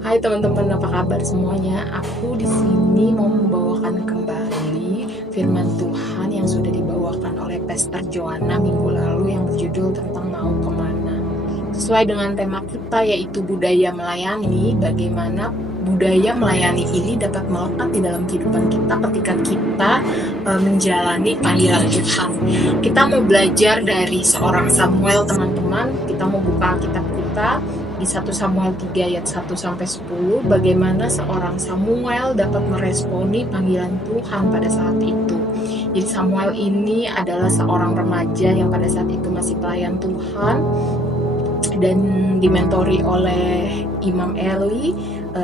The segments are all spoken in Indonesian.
Hai teman-teman, apa kabar semuanya? Aku di sini mau membawakan kembali firman Tuhan yang sudah dibawakan oleh Pastor Joanna minggu lalu yang berjudul tentang mau kemana. Sesuai dengan tema kita yaitu budaya melayani, bagaimana budaya melayani ini dapat melekat di dalam kehidupan kita ketika kita menjalani panggilan Tuhan. Kita mau belajar dari seorang Samuel, teman-teman. Kita mau buka kitab kita di 1 Samuel 3 ayat 1-10, bagaimana seorang Samuel dapat meresponi panggilan Tuhan pada saat itu. Jadi Samuel ini adalah seorang remaja yang pada saat itu masih pelayan Tuhan dan dimentori oleh Imam Eli,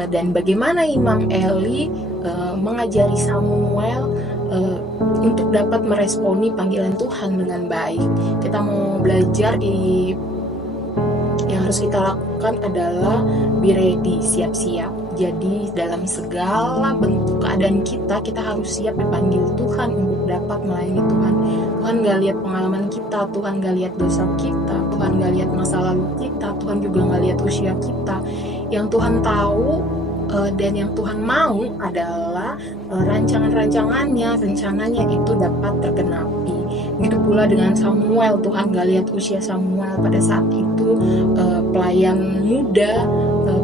dan bagaimana Imam Eli mengajari Samuel untuk dapat meresponi panggilan Tuhan dengan baik. Kita mau belajar yang harus kita lakukan adalah be ready, siap-siap. Jadi dalam segala bentuk keadaan kita harus siap dipanggil Tuhan untuk dapat melayani Tuhan. Tuhan gak lihat pengalaman kita, Tuhan gak lihat dosa kita, Tuhan gak lihat masa lalu kita, Tuhan juga gak lihat usia kita. Yang Tuhan tahu dan yang Tuhan mau adalah rancangannya itu dapat tergenapi. Begitu pula dengan Samuel, Tuhan gak lihat usia Samuel pada saat itu, pelayan muda,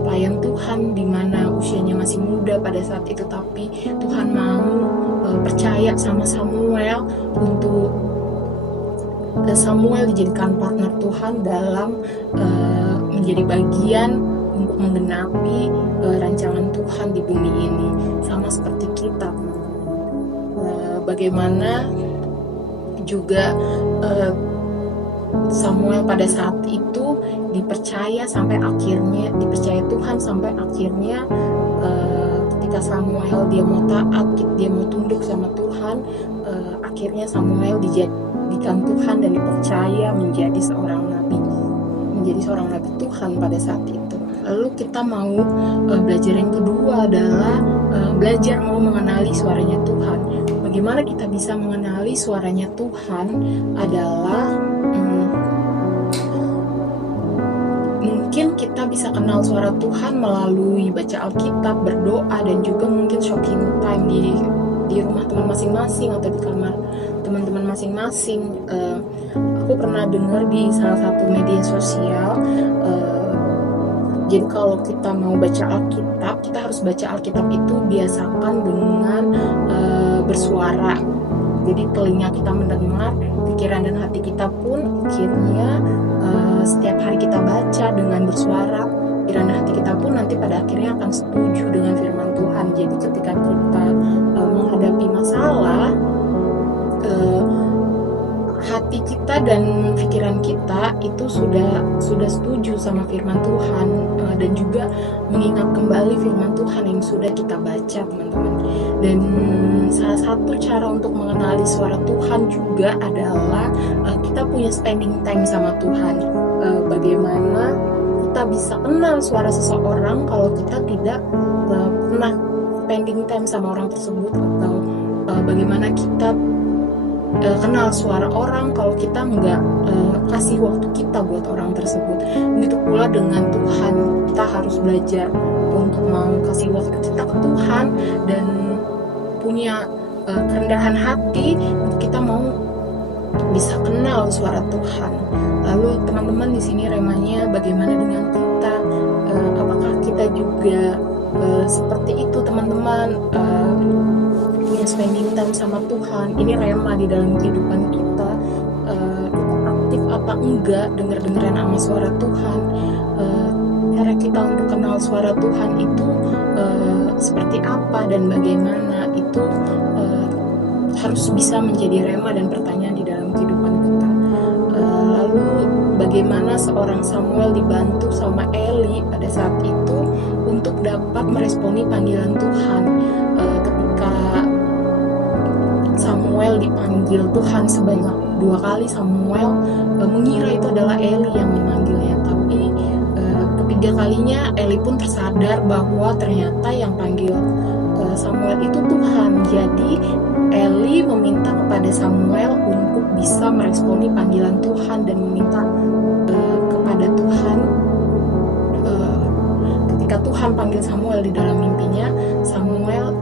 pelayan Tuhan di mana usianya masih muda pada saat itu, tapi Tuhan mau percaya sama Samuel untuk Samuel dijadikan partner Tuhan dalam menjadi bagian untuk menggenapi rancangan Tuhan di bumi ini. Sama seperti kita, bagaimana juga Samuel pada saat itu dipercaya Tuhan sampai akhirnya ketika Samuel dia mau taat, dia mau tunduk sama Tuhan, akhirnya Samuel dijadikan Tuhan dan dipercaya menjadi seorang nabi Tuhan pada saat itu. Lalu kita mau belajar yang kedua adalah belajar mau mengenali suaranya Tuhan. Bagaimana kita bisa mengenali suaranya Tuhan adalah mungkin kita bisa kenal suara Tuhan melalui baca Alkitab, berdoa, dan juga mungkin shocking time di rumah teman masing-masing atau di kamar teman-teman masing-masing. Aku pernah dengar di salah satu media sosial, jadi kalau kita mau baca Alkitab, kita harus baca Alkitab itu biasakan dengan bersuara. Jadi telinga kita mendengar, pikiran dan hati kita pun akhirnya setiap hari kita baca dengan bersuara, pikiran dan hati kita pun nanti pada akhirnya akan setuju dengan firman Tuhan. Jadi ketika kita menghadapi masalah, hati kita dan pikiran kita itu sudah setuju sama firman Tuhan, dan juga mengingat kembali firman Tuhan yang sudah kita baca, teman-teman. Dan salah satu cara untuk mengenali suara Tuhan juga adalah kita punya spending time sama Tuhan. Bagaimana kita bisa kenal suara seseorang kalau kita tidak pernah spending time sama orang tersebut, atau bagaimana kita kenal suara orang kalau kita nggak kasih waktu kita buat orang tersebut. Begitu pula dengan Tuhan, kita harus belajar untuk mau kasih waktu kita ke Tuhan dan punya kerendahan hati untuk kita mau bisa kenal suara Tuhan. Lalu teman-teman di sini remanya bagaimana dengan kita? Apakah kita juga seperti itu, teman-teman? Punya spending time sama Tuhan, ini rema di dalam kehidupan kita. Kita aktif apa enggak dengar-dengaran sama suara Tuhan? Cara kita untuk kenal suara Tuhan itu seperti apa dan bagaimana, itu harus bisa menjadi rema dan pertanyaan di dalam kehidupan kita. Lalu bagaimana seorang Samuel dibantu sama Eli pada saat itu untuk dapat meresponi panggilan Tuhan. Ketika Samuel dipanggil Tuhan sebanyak 2 kali, Samuel mengira itu adalah Eli yang memanggilnya, tapi ketiga kalinya Eli pun tersadar bahwa ternyata yang panggil Samuel itu Tuhan. Jadi Eli meminta kepada Samuel untuk bisa meresponi panggilan Tuhan dan meminta kepada Tuhan ketika ketika Tuhan panggil Samuel di dalam mimpinya, Samuel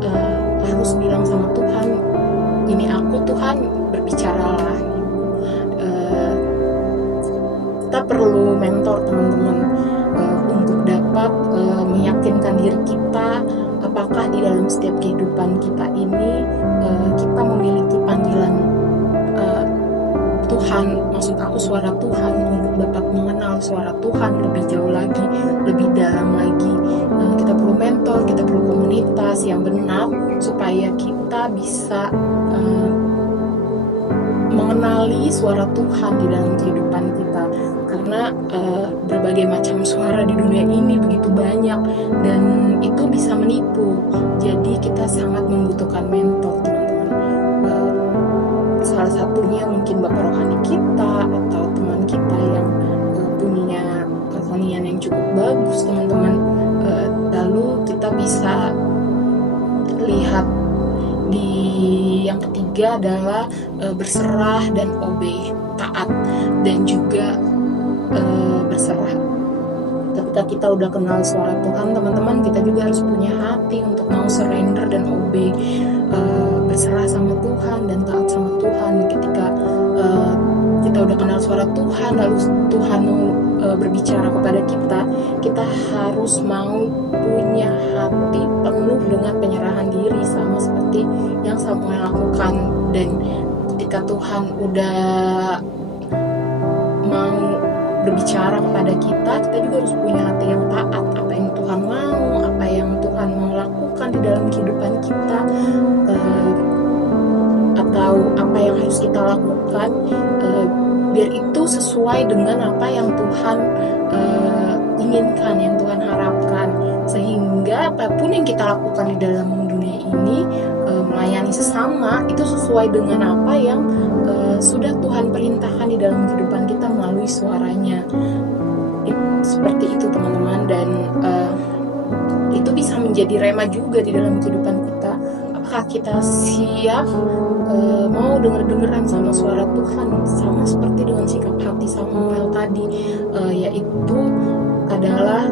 harus bilang sama Tuhan, ini aku Tuhan, berbicaralah. Kita perlu mentor teman-teman, untuk dapat meyakinkan diri kita apakah di dalam setiap kehidupan kita ini kita memiliki panggilan Tuhan, maksud aku suara Tuhan, untuk dapat mengenal suara Tuhan lebih jauh lagi, lebih dalam lagi. Kita perlu mentor, kita perlu komunitas yang benar supaya kita bisa mengenali suara Tuhan di dalam kehidupan kita. Karena berbagai macam suara di dunia ini begitu banyak dan itu bisa menipu. Jadi kita sangat membutuhkan mentor, teman-teman. Salah satunya mungkin bapak rohani kita atau teman kita yang punya kerohanian yang cukup bagus, teman-teman. Lalu kita bisa lihat di yang ketiga adalah berserah dan obey, taat dan juga berserah. Ketika kita udah kenal suara Tuhan, teman-teman, kita juga harus punya hati untuk mau surrender dan obey, berserah sama Tuhan dan taat sama Tuhan. Ketika kita udah kenal suara Tuhan, lalu Tuhan mau berbicara kepada kita, kita harus mau punya hati penuh dengan penyerahan diri, sama seperti yang Samuel lakukan. Dan ketika Tuhan udah mau berbicara kepada kita, kita juga harus punya hati yang taat. Apa yang Tuhan mau, apa yang Tuhan mau lakukan di dalam kehidupan kita, atau apa yang harus kita lakukan, biar itu sesuai dengan apa yang Tuhan inginkan, yang Tuhan harapkan, sehingga apapun yang kita lakukan di dalam dunia ini, melayani sesama, itu sesuai dengan apa yang sudah Tuhan perintahkan di dalam kehidupan kita melalui suaranya. Seperti itu, teman-teman, dan itu bisa menjadi rema juga di dalam kehidupan kita. Apakah kita siap mau denger-dengeran sama suara Tuhan, sama seperti dengan sikap hati Samuel tadi, yaitu adalah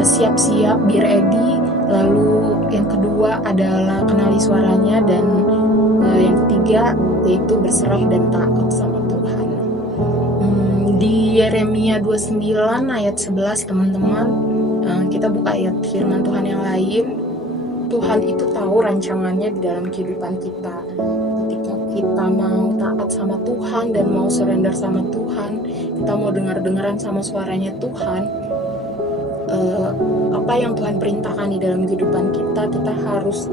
siap-siap, be ready. Lalu yang kedua adalah kenali suaranya, dan yang ketiga yaitu berserah dan taat sama Tuhan. Di Yeremia 29 ayat 11, teman-teman, kita buka ayat firman Tuhan yang lain. Tuhan itu tahu rancangannya di dalam kehidupan kita. Ketika kita mau taat sama Tuhan dan mau surrender sama Tuhan, kita mau dengar-dengaran sama suaranya Tuhan, apa yang Tuhan perintahkan di dalam kehidupan kita, kita harus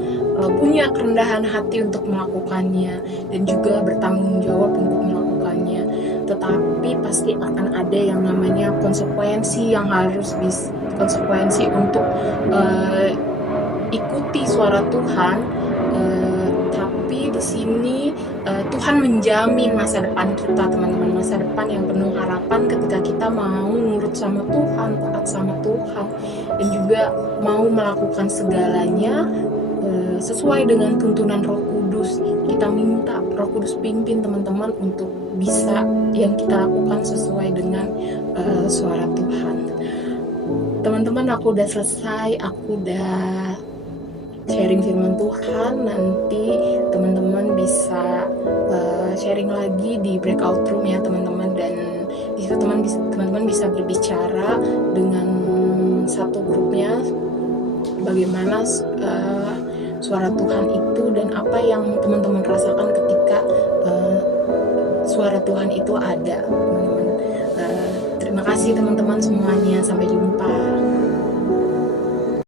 punya kerendahan hati untuk melakukannya dan juga bertanggung jawab untuk melakukannya. Tetapi pasti akan ada yang namanya konsekuensi yang harus konsekuensi untuk ikuti suara Tuhan. Tapi di sini Tuhan menjamin masa depan kita, teman-teman, masa depan yang penuh harapan ketika kita mau nurut sama Tuhan, taat sama Tuhan, dan juga mau melakukan segalanya sesuai dengan tuntunan Roh Kudus. Kita minta Roh Kudus pimpin, teman-teman, untuk bisa yang kita lakukan sesuai dengan suara Tuhan. Teman-teman, aku udah selesai, aku udah sharing firman Tuhan. Nanti teman-teman bisa sharing lagi di breakout room ya, teman-teman, dan di situ teman-teman bisa berbicara dengan satu grupnya bagaimana suara Tuhan itu dan apa yang teman-teman rasakan ketika suara Tuhan itu ada, teman-teman. Terima kasih teman-teman semuanya, sampai jumpa.